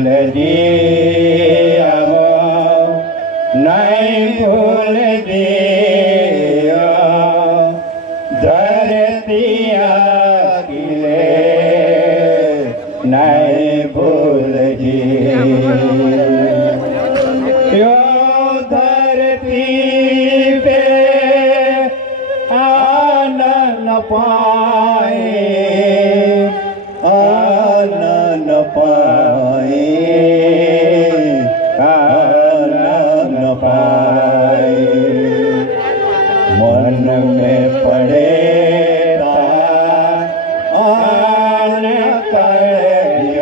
भूल दिया नहीं भूल दिया धरतिया किले नहीं भूल दिया धरती पे आनन पाए आनन पाए आनन पाए मन में पड़े आन कर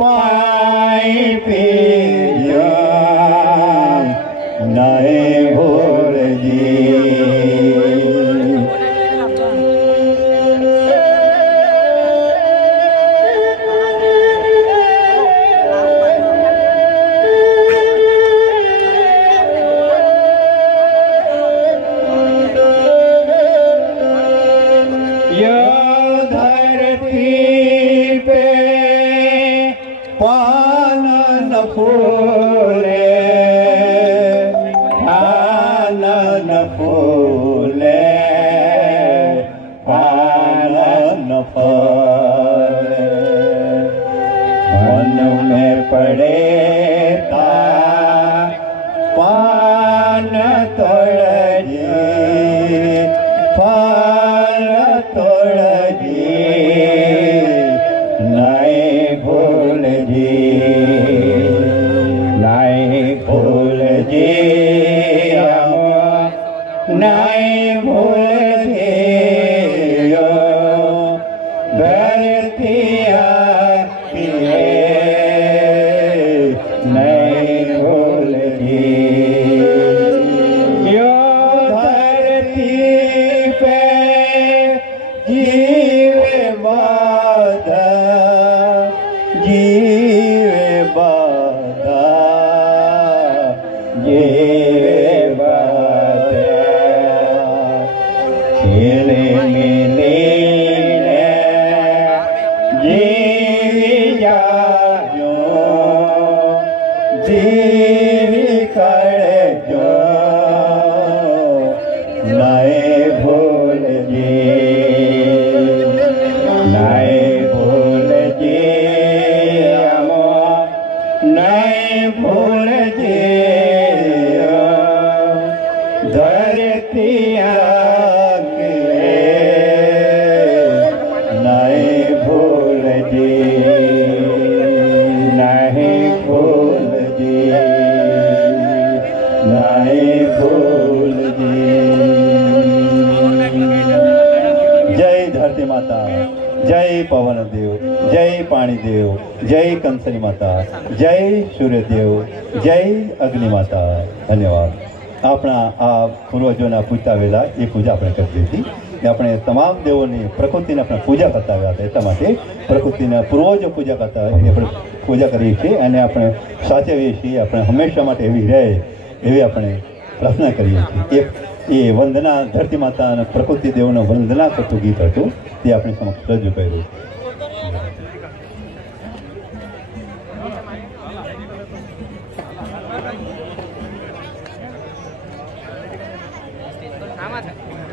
पाई पिया नहीं भूल जी पानन फूले पानन फूले पानन फूले मन में पड़े ता पान तोड़ पान तोड़ नहीं भूल जी नहीं भूल जी नहीं भूल जी धरतिया किले नहीं भूल जी यो धरती पे जीवे बाधा जीवे बाधा जीवे बाधा खेले मिले जीवी जायो जीवी कर जो नए भूल जी नए भूल जी नहीं भूल जी धरतिया किले नहीं भूल जी नहीं भूल जी नहीं भूल जी जय धरती माता जय पवन देव जय पाणी देव जय कंसनी माता जय सूर्य देव जय अग्नि माता धन्यवाद अपना आ पूर्वजों पूजता वेला ये पूजा अपने करती थी अपने तमाम देवों ने प्रकृति ने अपना पूजा करता प्रकृति ने पूर्वजों पूजा करता पूजा करी अपने साचवीए छीए अपने हमेशा माटे एवी रहे एवी अपने प्रार्थना करीए छीए ये वंदना धरती माता और प्रकृति देवों वंदना करतु गीत हतुं ते अपने समक्ष रजू कर्युं આમાં